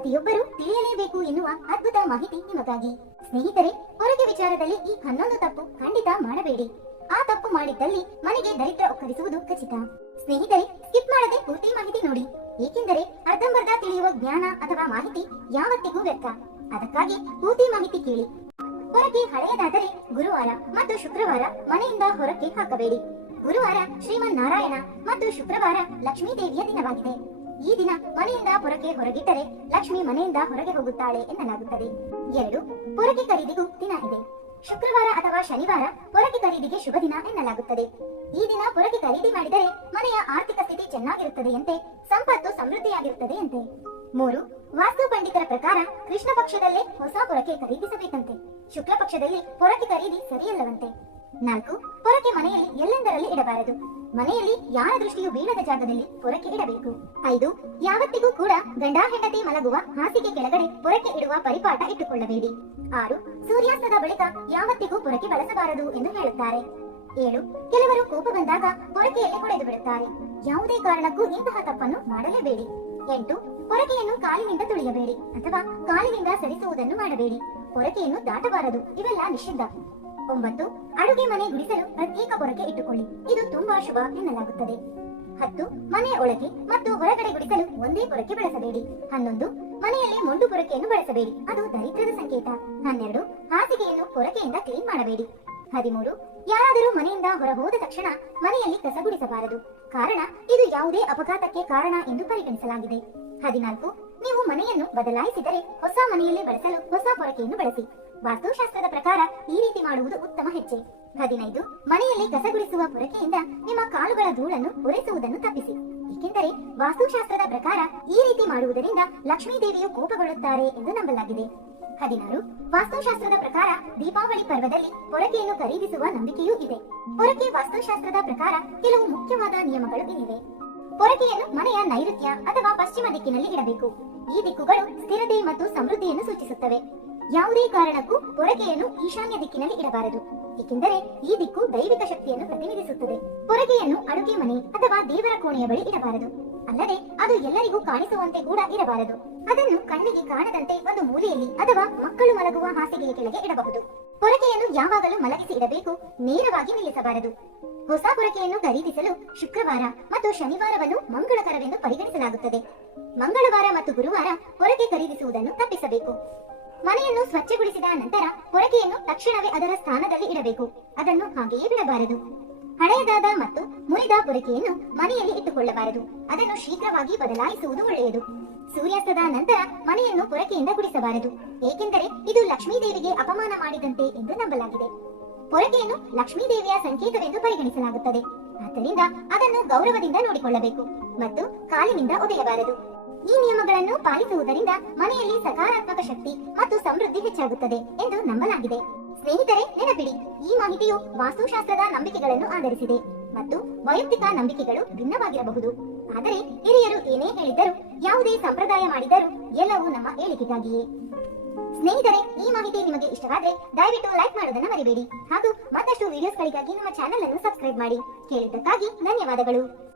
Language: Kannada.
ಪ್ರತಿಯೊಬ್ಬರೂ ತಿಳಿಯಲೇಬೇಕು ಎನ್ನುವ ಅದ್ಭುತ ಮಾಹಿತಿ ನಿಮಗಾಗಿ. ಸ್ನೇಹಿತರೆ, ಹೊರಗೆ ವಿಚಾರದಲ್ಲಿ ಈ ಹನ್ನೊಂದು ತಪ್ಪು ಖಂಡಿತ ಮಾಡಬೇಡಿ. ಆ ತಪ್ಪು ಮಾಡಿದ್ದಲ್ಲಿ ಮನೆಗೆ ದರಿದ್ರ ಒಕ್ಕರಿಸುವುದು ಖಚಿತ. ಸ್ನೇಹಿತರೆ, ಸ್ಕಿಪ್ ಮಾಡದೆ ಪೂರ್ತಿ ಮಾಹಿತಿ ನೋಡಿ. ಏಕೆಂದರೆ, ಅರ್ಧಂಬರ್ಧ ತಿಳಿಯುವ ಜ್ಞಾನ ಅಥವಾ ಮಾಹಿತಿ ಯಾವತ್ತಿಗೂ ವ್ಯರ್ಥ. ಅದಕ್ಕಾಗಿ ಪೂರ್ತಿ ಮಾಹಿತಿ ಕೇಳಿ. ಹೊರಗೆ ಹಳೆಯದಾದರೆ ಗುರುವಾರ ಮತ್ತು ಶುಕ್ರವಾರ ಮನೆಯಿಂದ ಹೊರಕ್ಕೆ ಹಾಕಬೇಡಿ. ಗುರುವಾರ ಶ್ರೀಮನ್ ನಾರಾಯಣ ಮತ್ತು ಶುಕ್ರವಾರ ಲಕ್ಷ್ಮೀ ದೇವಿಯ ದಿನವಾಗಿದೆ. ಈ ದಿನ ಮನೆಯಿಂದ ಹೊರಗೆ ಹೊರಗಿದ್ದರೆ ಲಕ್ಷ್ಮಿ ಮನೆಯಿಂದ ಹೊರಗೆ ಹೋಗುತ್ತಾಳೆ ಎನ್ನಲಾಗುತ್ತದೆ. ಎರಡು, ಪೊರಕೆ ಖರೀದಿಗೂ ದಿನ ಇದೆ. ಶುಕ್ರವಾರ ಅಥವಾ ಶನಿವಾರ ಪೊರಕೆ ಖರೀದಿಗೆ ಶುಭ ದಿನ ಎನ್ನಲಾಗುತ್ತದೆ. ಈ ದಿನ ಪೊರಕೆ ಖರೀದಿ ಮಾಡಿದರೆ ಮನೆಯ ಆರ್ಥಿಕ ಸ್ಥಿತಿ ಚೆನ್ನಾಗಿರುತ್ತದೆಯಂತೆ, ಸಂಪತ್ತು ಸಮೃದ್ಧಿಯಾಗಿರುತ್ತದೆಯಂತೆ ಮೂರು, ವಾಸ್ತು ಪಂಡಿತರ ಪ್ರಕಾರ ಕೃಷ್ಣ ಪಕ್ಷದಲ್ಲೇ ಹೊಸ ಪೊರಕೆ ಖರೀದಿಸಬೇಕಂತೆ. ಶುಕ್ಲ ಪಕ್ಷದಲ್ಲಿ ಪೊರಕೆ ಖರೀದಿ ಸರಿಯಲ್ಲವಂತೆ. ನಾಲ್ಕು, ಪೊರಕೆ ಮನೆಯಲ್ಲಿ ಎಲ್ಲೆಂದರಲ್ಲಿ ಇಡಬಾರದು? ಮನೆಯಲ್ಲಿ ಯಾರ ದೃಷ್ಟಿಯೂ ಬೀಳದ ಜಾಗದಲ್ಲಿ ಪೊರಕೆ ಇಡಬೇಕು. ಐದು, ಯಾವತ್ತಿಗೂ ಕೂಡ ಗಂಡ ಹೆಂಡತಿ ಮಲಗುವ ಹಾಸಿಗೆ ಕೆಳಗಡೆ ಪೊರಕೆ ಇಡುವ ಪರಿಪಾಠ ಇಟ್ಟುಕೊಳ್ಳಬೇಡಿ. ಆರು, ಸೂರ್ಯಾಸ್ತದ ಬಳಿಕ ಯಾವತ್ತಿಗೂ ಪೊರಕೆ ಬಳಸಬಾರದು ಎಂದು ಹೇಳುತ್ತಾರೆ. ಏಳು, ಕೆಲವರು ಕೋಪ ಬಂದಾಗ ಪೊರಕೆಯಲ್ಲಿ ಹೊಡೆದು ಬಿಡುತ್ತಾರೆ. ಯಾವುದೇ ಕಾರಣಕ್ಕೂ ಇಂತಹ ತಪ್ಪನ್ನು ಮಾಡಲೇಬೇಡಿ. ಎಂಟು, ಪೊರಕೆಯನ್ನು ಕಾಲಿನಿಂದ ತುಳಿಯಬೇಡಿ ಅಥವಾ ಕಾಲಿನಿಂದ ಸರಿಸುವುದನ್ನು ಮಾಡಬೇಡಿ. ಪೊರಕೆಯನ್ನು ದಾಟಬಾರದು, ಇವೆಲ್ಲ ನಿಷಿದ್ಧ. ಒಂಬತ್ತು, ಅಡುಗೆ ಮನೆ ಗುಡಿಸಲು ಪ್ರತ್ಯೇಕ ಪೊರಕೆ ಇಟ್ಟುಕೊಳ್ಳಿ. ಇದು ತುಂಬಾ ಶುಭ ಎನ್ನಲಾಗುತ್ತದೆ. ಹತ್ತು ಮನೆಯ ಒಳಗೆ ಮತ್ತು ಹೊರಗಡೆ ಗುಡಿಸಲು ಒಂದೇ ಪೊರಕೆ ಬಳಸಬೇಡಿ. ಹನ್ನೊಂದು, ಮನೆಯಲ್ಲಿ ಮೊಂಡು ಪೊರಕೆಯನ್ನು ಬಳಸಬೇಡಿ. ಅದು ದರಿದ್ರದ ಸಂಕೇತ. ಹನ್ನೆರಡು, ಹಾಸಿಗೆಯನ್ನು ಪೊರಕೆಯಿಂದ ಕ್ಲೀನ್ ಮಾಡಬೇಡಿ. ಹದಿಮೂರು, ಯಾರಾದರೂ ಮನೆಯಿಂದ ಹೊರ ಹೋದ ತಕ್ಷಣ ಮನೆಯಲ್ಲಿ ಕಸ ಗುಡಿಸಬಾರದು. ಕಾರಣ, ಇದು ಯಾವುದೇ ಅಪಘಾತಕ್ಕೆ ಕಾರಣ ಎಂದು ಪರಿಗಣಿಸಲಾಗಿದೆ. ಹದಿನಾಲ್ಕು, ನೀವು ಮನೆಯನ್ನು ಬದಲಾಯಿಸಿದರೆ ಹೊಸ ಮನೆಯಲ್ಲಿ ಬಳಸಲು ಹೊಸ ಪೊರಕೆಯನ್ನು ಬಳಸಿ. ವಾಸ್ತುಶಾಸ್ತ್ರದ ಪ್ರಕಾರ ಈ ರೀತಿ ಮಾಡುವುದು ಉತ್ತಮ ಹೆಜ್ಜೆ. ಹದಿನೈದು, ಮನೆಯಲ್ಲಿ ಕಸಗುಡಿಸುವ ಪೊರಕೆಯಿಂದ ನಿಮ್ಮ ಕಾಲುಗಳ ಧೂಳನ್ನು ಒರೆಸುವುದನ್ನು ತಪ್ಪಿಸಿ. ಏಕೆಂದರೆ ವಾಸ್ತುಶಾಸ್ತ್ರದ ಪ್ರಕಾರ ಈ ರೀತಿ ಮಾಡುವುದರಿಂದ ಲಕ್ಷ್ಮೀದೇವಿಯು ಕೋಪಗೊಳ್ಳುತ್ತಾರೆ ಎಂದು ನಂಬಲಾಗಿದೆ. ಹದಿನಾರು, ವಾಸ್ತುಶಾಸ್ತ್ರದ ಪ್ರಕಾರ ದೀಪಾವಳಿ ಪರ್ವದಲ್ಲಿ ಪೊರಕೆಯನ್ನು ಖರೀದಿಸುವ ನಂಬಿಕೆಯೂ ಇದೆ. ಪೊರಕೆ ವಾಸ್ತುಶಾಸ್ತ್ರದ ಪ್ರಕಾರ ಕೆಲವು ಮುಖ್ಯವಾದ ನಿಯಮಗಳು ಇವೆ ಪೊರಕೆಯನ್ನು ಮನೆಯ ನೈಋತ್ಯ ಅಥವಾ ಪಶ್ಚಿಮ ದಿಕ್ಕಿನಲ್ಲಿ ಇಡಬೇಕು. ಈ ದಿಕ್ಕುಗಳು ಸ್ಥಿರತೆ ಮತ್ತು ಸಮೃದ್ಧಿಯನ್ನು ಸೂಚಿಸುತ್ತವೆ. ಯಾವುದೇ ಕಾರಣಕ್ಕೂ ಪೊರಕೆಯನ್ನು ಈಶಾನ್ಯ ದಿಕ್ಕಿನಲ್ಲಿ ಇಡಬಾರದು. ಏಕೆಂದರೆ ಈ ದಿಕ್ಕು ದೈವಿಕ ಶಕ್ತಿಯನ್ನು ಪ್ರತಿನಿಧಿಸುತ್ತದೆ. ಪೊರಕೆಯನ್ನು ಅಡುಗೆ ಮನೆ ಅಥವಾ ದೇವರ ಕೋಣೆಯ ಬಳಿ ಇಡಬಾರದು. ಅಲ್ಲದೆ ಅದು ಎಲ್ಲರಿಗೂ ಕಾಣಿಸುವಂತೆ ಕೂಡ ಇರಬಾರದು. ಅದನ್ನು ಕಣ್ಣಿಗೆ ಕಾಣದಂತೆ ಒಂದು ಮೂಲೆಯಲ್ಲಿ ಅಥವಾ ಮಕ್ಕಳು ಮಲಗುವ ಹಾಸಿಗೆಯ ಕೆಳಗೆ ಇಡಬಹುದು. ಪೊರಕೆಯನ್ನು ಯಾವಾಗಲೂ ಮಲಗಿಸಿ ಇಡಬೇಕು, ನೇರವಾಗಿ ನಿಲ್ಲಿಸಬಾರದು. ಹೊಸ ಪೊರಕೆಯನ್ನು ಖರೀದಿಸಲು ಶುಕ್ರವಾರ ಮತ್ತು ಶನಿವಾರವನ್ನು ಮಂಗಳಕರವೆಂದು ಪರಿಗಣಿಸಲಾಗುತ್ತದೆ. ಮಂಗಳವಾರ ಮತ್ತು ಗುರುವಾರ ಪೊರಕೆ ಖರೀದಿಸುವುದನ್ನು ತಪ್ಪಿಸಬೇಕು. ಮನೆಯನ್ನು ಸ್ವಚ್ಛಗೊಳಿಸಿದ ನಂತರ ಪೊರಕೆಯನ್ನು ತಕ್ಷಣವೇ ಅದರ ಸ್ಥಾನದಲ್ಲಿ ಇಡಬೇಕು. ಅದನ್ನು ಹಾಗೆಯೇ ಬಿಡಬಾರದು. ಹಳೆಯದಾದ ಮತ್ತು ಮುರಿದ ಪೊರಕೆಯನ್ನು ಮನೆಯಲ್ಲಿ ಇಟ್ಟುಕೊಳ್ಳಬಾರದು. ಅದನ್ನು ಶೀಘ್ರವಾಗಿ ಬದಲಾಯಿಸುವುದು ಒಳ್ಳೆಯದು. ಸೂರ್ಯಾಸ್ತದ ನಂತರ ಮನೆಯನ್ನು ಪೊರಕೆಯಿಂದ ಗುಡಿಸಬಾರದು. ಏಕೆಂದರೆ ಇದು ಲಕ್ಷ್ಮೀದೇವಿಗೆ ಅಪಮಾನ ಮಾಡಿದಂತೆ ಎಂದು ನಂಬಲಾಗಿದೆ. ಪೊರಕೆಯನ್ನು ಲಕ್ಷ್ಮೀದೇವಿಯ ಸಂಕೇತವೆಂದು ಪರಿಗಣಿಸಲಾಗುತ್ತದೆ. ಆದ್ದರಿಂದ ಅದನ್ನು ಗೌರವದಿಂದ ನೋಡಿಕೊಳ್ಳಬೇಕು ಮತ್ತು ಕಾಲಿನಿಂದ ಒದೆಯಬಾರದು. ಈ ನಿಯಮಗಳನ್ನು ಪಾಲಿಸುವುದರಿಂದ ಮನೆಯಲ್ಲಿ ಸಕಾರಾತ್ಮಕ ಶಕ್ತಿ ಮತ್ತು ಸಮೃದ್ಧಿ ಹೆಚ್ಚಾಗುತ್ತದೆ ಎಂದು ನಂಬಲಾಗಿದೆ. ಸ್ನೇಹಿತರೆ, ನೆನಪಿಡಿ, ಈ ಮಾಹಿತಿಯು ವಾಸ್ತುಶಾಸ್ತ್ರದ ನಂಬಿಕೆಗಳನ್ನು ಆಧರಿಸಿದೆ ಮತ್ತು ವೈಯಕ್ತಿಕ ನಂಬಿಕೆಗಳು ಭಿನ್ನವಾಗಿರಬಹುದು. ಆದರೆ, ಹಿರಿಯರು ಏನೇ ಹೇಳಿದ್ದರೂ, ಯಾವುದೇ ಸಂಪ್ರದಾಯ ಮಾಡಿದರೂ ಎಲ್ಲವೂ ನಮ್ಮ ಏಳಿಗೆಗಾಗಿಯೇ ಸ್ನೇಹಿತರೆ, ಈ ಮಾಹಿತಿ ನಿಮಗೆ ಇಷ್ಟವಾದರೆ ದಯವಿಟ್ಟು ಲೈಕ್ ಮಾಡುವುದನ್ನು ಮರಿಬೇಡಿ ಹಾಗೂ ಮತ್ತಷ್ಟು ವಿಡಿಯೋಸ್ಗಳಿಗಾಗಿ ನಮ್ಮ ಚಾನೆಲ್ ಅನ್ನು ಸಬ್ಸ್ಕ್ರೈಬ್ ಮಾಡಿ. ಕೇಳಿದ್ದಕ್ಕಾಗಿ ಧನ್ಯವಾದಗಳು.